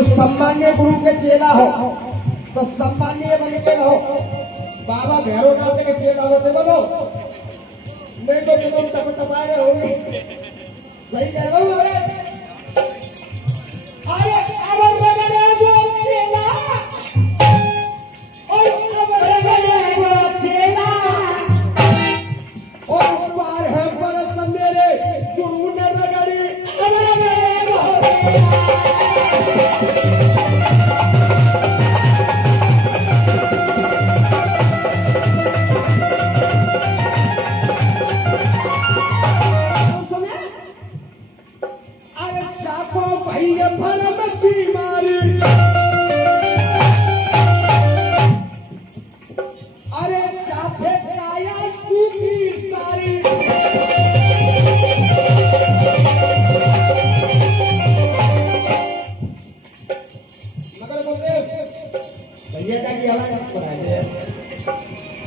देखो सम्मान्य गुरु के चेला हो तो सम्मान्य बन के रहो। बाबा भैरवनाथ के चेला होते बोलो मैं तो एकदम टपटपा रहे होंगे। सही कह रहा हूँ। अरे अरे वो चेला और वो चेला और पार है बरस मेरे गुरु ने रगड़ी।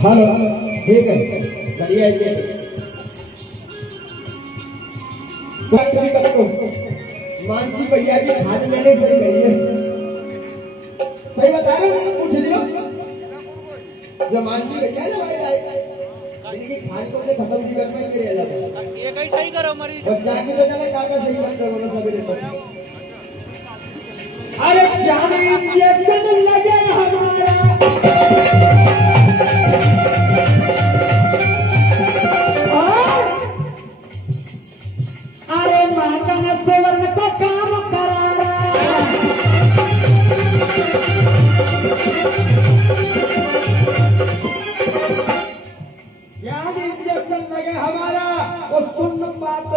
हेलो ठीक है बढ़िया मानसी भैया की खाद मैंने सही करी है। सही बता रहे हो पूछ लियो जो मानसी भैया ना भाई इनकी खाद को ने खत्म की करने के लिए लगा ये कहीं सही करो मरी और जाके तो जाने काका सही बात करो ना सभी ने। अरे जाने इंजेक्शन लगे हमारा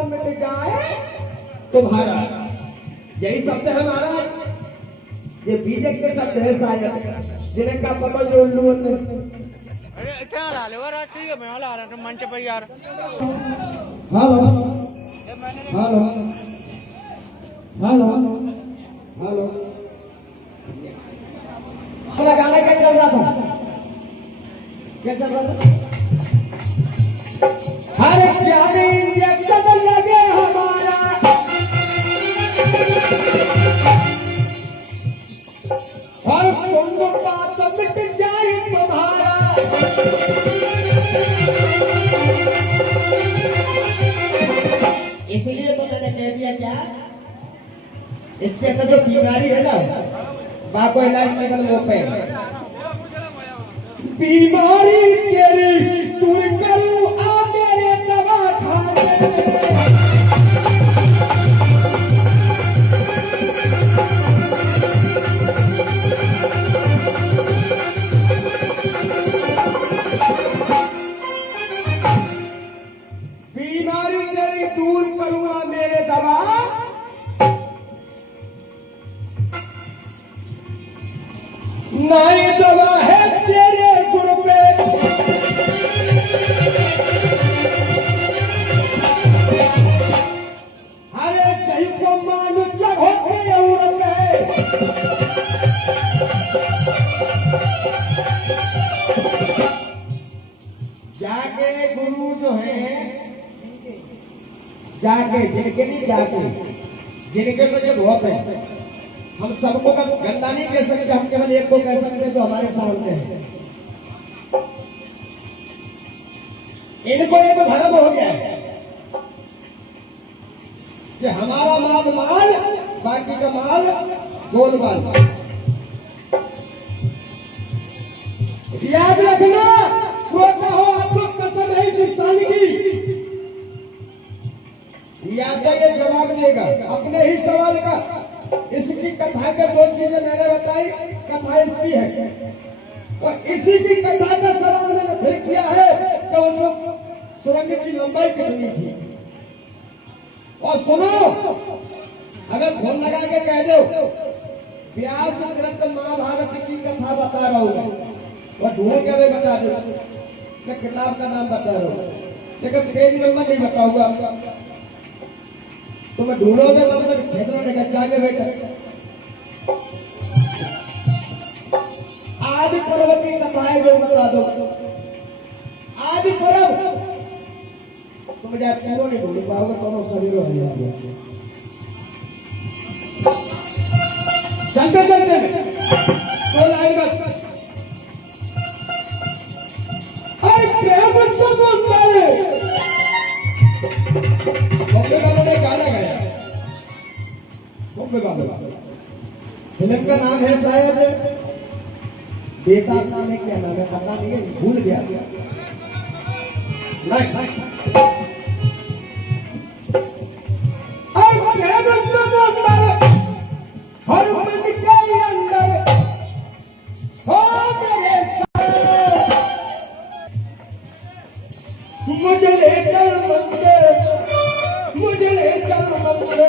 मिट जाए तुम्हारा। यही शब्द है महाराज। ये बीजेपी के शब्द है शायद जिन्हें का पता जो उल्लू होते। अरे क्या ला ले वाला ठीक है मैं ला रहा हूं मंच पर यार। हेलो हेलो हेलो हेलो पूरा गाना क्या चल रहा था? क्या चल रहा था? अरे क्या इंजेक्शन लगे हमारा और तुम बात मिट जाए तुम्हारा। इसलिए तो मैंने कह दिया क्या इसके अंदर जो बीमारी है ना बाको इलाज में वो पे बीमारी तेरी दूर करूं आ मेरे दवा खाने। बीमारी तेरी दूर करूंगा मेरे दवा नई दवा है तेरे गुरु पे। अरे जय को मान चढ़ो जाके गुरु जो है जाके जिनके नहीं जाके जिनके तो जो बहुत है हम सबको का गंदा नहीं कह सकते। हम केवल एक को कह सकते जो हमारे सामने है। इनको एक भ्रम हो गया है कि हमारा माल माल बाकी का माल गोल माल। याद रखना सोता हो आप लोग कसम है इस स्थान की। याद ये जवाब देगा अपने ही सवाल का। इसकी कथा के दो चीजें मैंने बताई। कथा इसकी है और इसी की कथा का सवाल मैंने फिर किया है कि वो सुरंग की लंबाई कितनी थी। और सुनो अगर फोन लगा के कह दो व्यास ग्रंथ महाभारत की कथा बता रहा हूं और ढूंढ के भी बता दो मैं किताब का नाम बता रहा हूं लेकिन पेज नंबर नहीं बताऊंगा। तो मैं ढूंढोगे तब तक क्षेत्र में जाके बेटा आदि पर्वती कथाएं जो बता दो आदि पर्व तो मुझे आप क्यों नहीं ढूंढ पाओगे दोनों शरीरों हरिया चलते चलते तो लाइन बस अरे प्रेम समुद्र बॉम्बे वालों ने गाना गाया बॉम्बे वालों फिल्म का नाम है शायद बेटा नाम है क्या नाम है पता नहीं है भूल गया नहीं हर मन के अंदर हो मेरे साथ मुझे लेकर मंदिर मुझे लेकर मंदिर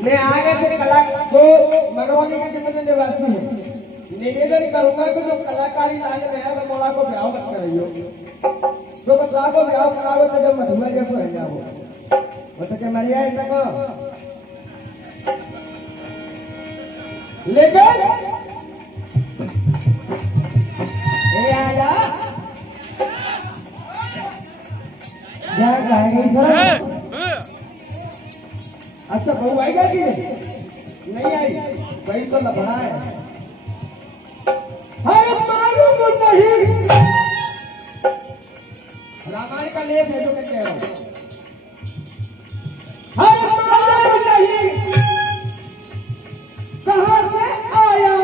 मैं आगे से कला को मगरवानी के जितने निवासी हैं निवेदन करूंगा कि जो कलाकारी लाने में है मैं मौला को ब्याह मत कराइयो तो बता को ब्याह कराओ तो जब मधुमा जैसे हो जाओ बता के मरिया है तक लेकिन ए आजा क्या कहेंगे सर अच्छा बहू आएगा कि नहीं आई वही तो लफड़ा है अरे मालूम नहीं रामायण का लेख है जो मैं कह रहा हूं अरे मालूम नहीं कहां से आया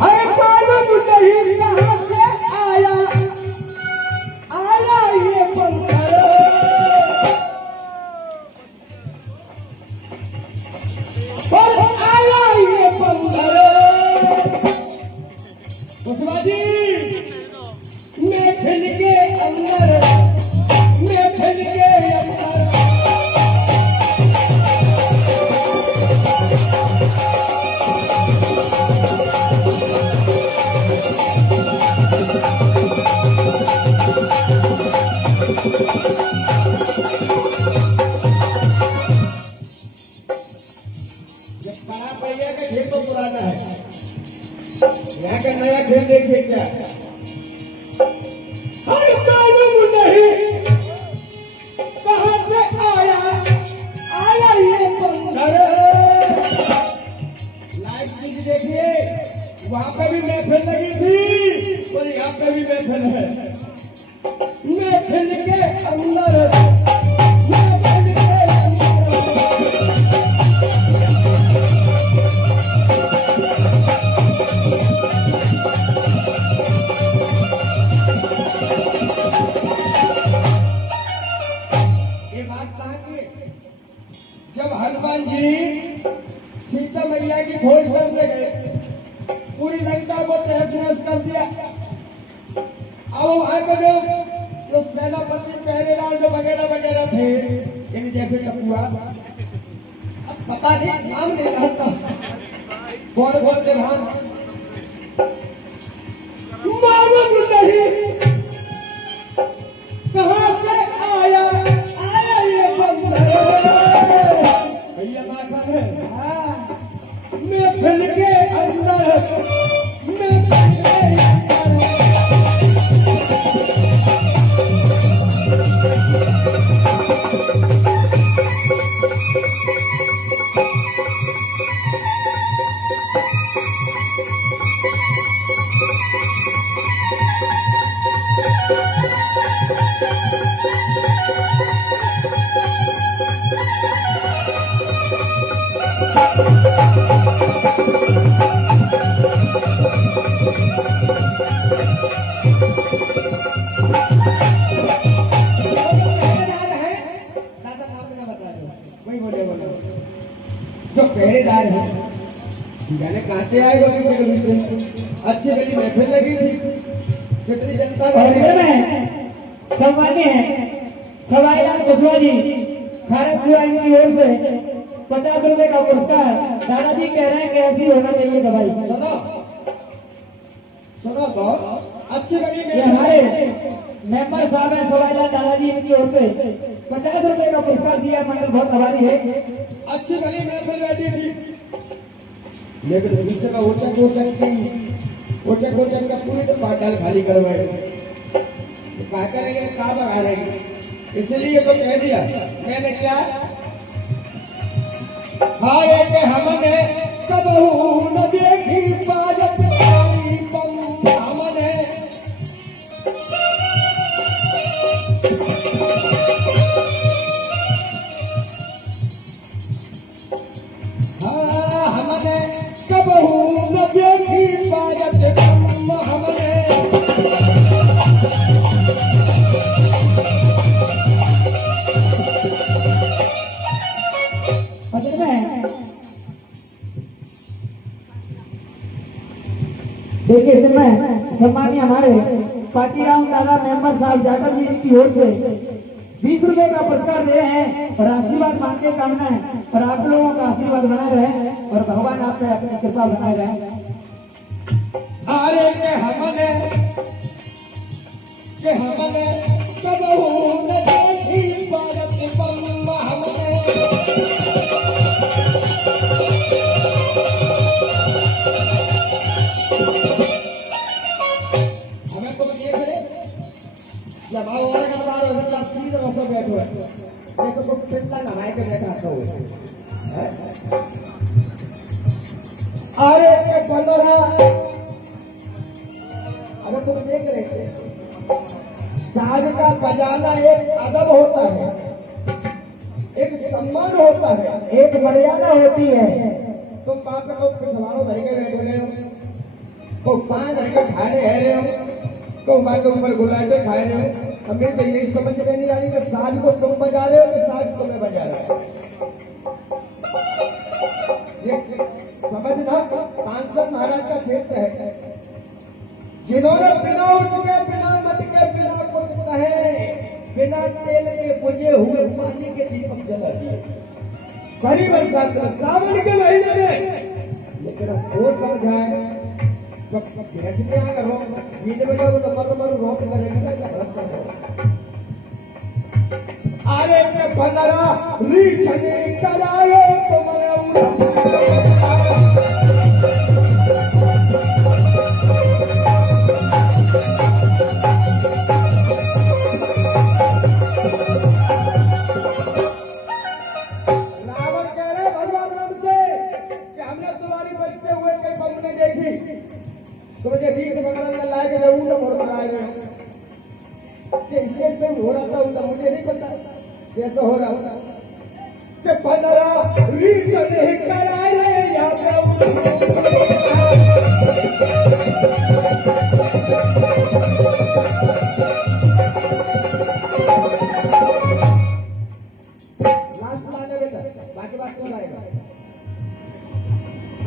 अरे मालूम नहीं कहां से आया आया ये पंखा यहाँ का नया खेल देखिए क्या हर मालूम नहीं कहां से आया आया ये बंदर लाइव चीज देखिए वहां पे भी महफिल लगी थी और यहाँ पे भी महफिल है महफिल के अंदर जब हनुमान जी सीता मैया की खोज करने गए पूरी लंका को तहस नहस कर दिया अब वहां के जो सेनापति पहरेदार जो वगैरह वगैरह थे इन जैसे टपुआ अब पता नहीं नाम नहीं रहता कौन कौन थे भान मालूम नहीं कहां से आया आया ये बंदर भैया माखन है मैं फिर के अंदर मैं जो पहरेदार है जाने कहां से आएगा अच्छी गली महफिल लगी थी कितनी जनता सम्मान्य है सवाईलाल कुशवाहा जी खैरपुर की ओर से ₹50 का पुरस्कार। दादाजी कह रहे हैं कि ऐसी होना चाहिए दवाई। सुनो सुनो तो अच्छी लगी ये मेरी हमारे मेंबर साहब है सवाईलाल दादाजी, इनकी ओर से ₹50 का पुरस्कार दिया। मंडल बहुत आभारी है। अच्छी भली महफिल बैठी थी, लेकिन पीछे का ओचक का पूरी तो पाटाल खाली करवाए। तो क्या करेंगे, कहाँ बगा रहेंगे, इसलिए तो कह दिया मैंने क्या, हारे के हमने कबहू न देखी पाजत वाली बम हमने। हाँ हमने कबहू न देखी पाजत बम हमने। असल में देखिए, इसमें सम्मानीय हमारे पाटीराम दादा मेंबर साहब यादव जी की ओर से ₹20 का पुरस्कार दे रहे हैं और आशीर्वाद मांगने कामना है और आप लोगों का आशीर्वाद बनाए रहे और भगवान आप पे अपनी कृपा बनाए रहे। हारे के हमने कबहू न देखी पाजत बम हमने। हमें तो ये करे जब आओ और का बार हो जाता सीधे वसो बैठो है जैसे को पिल्ला नहाए के बैठा था वो है। अरे के बंदरा अगर तुम देख रहे थे, साज का बजाना एक अदब होता है, एक सम्मान होता है, एक मर्यादा होती है। तुम बाप में लोग कुछ हमारो धर के बैठ रहे हो, को पान धर के खा रहे हो, को बात के ऊपर गुलाटे खा रहे हो। अब मेरे को यही समझ में नहीं आ रही कि साज को तुम बजा रहे हो कि साज तुम्हें बजा रहा है। ये समझना सांसद महाराज का क्षेत्र है, जिन्होंने बिना उठ के बिना मट के बिना कुछ कहे बिना तेल के बुझे हुए पानी के दीपक जला दिए भरी बरसात में सावन के महीने में। लेकिन अब वो समझाए जब भैंस में आकर रोक बीज में जाओ तो मर रोक करेंगे ना क्या भरत करो। अरे के बनरा रीछ नहीं चलाए तो मुझे 20 बंगला में लाके जरूर तो मोड़ कराए गए कि स्टेज पे हो रहा था, मुझे नहीं पता कैसे हो रहा था कि 15 रीच नहीं कराए यहाँ लास्ट लाने बेटा बाकी बात कौन आएगा।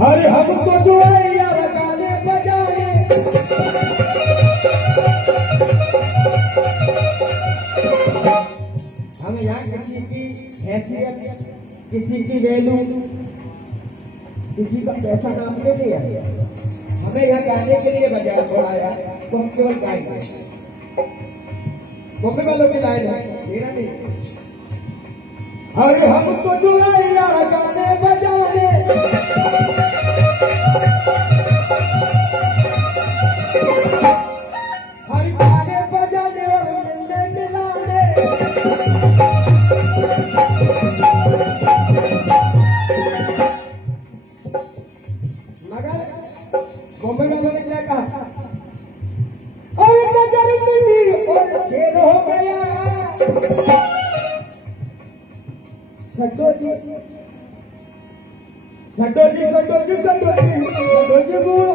अरे हमको जो है यार गाने बजाए हम यहाँ किसी की हैसियत, किसी की वैल्यू, किसी का पैसा काम के लिए है। हमें यहाँ गाने के लिए बजाया बुलाया तो हम केवल गाएंगे। बॉम्बे वालों की लाइन है मेरा नहीं। अरे हमको जो है यार गाने बजाए हर गाने बजाने और मिलने मिलाने। मगर बॉम्बे वालों ने क्या कहा, और नजर मिली और खेल हो गया। सड्डो जी सड्डो जी सड्डो जी सड्डो जी सड्डो जी गुड़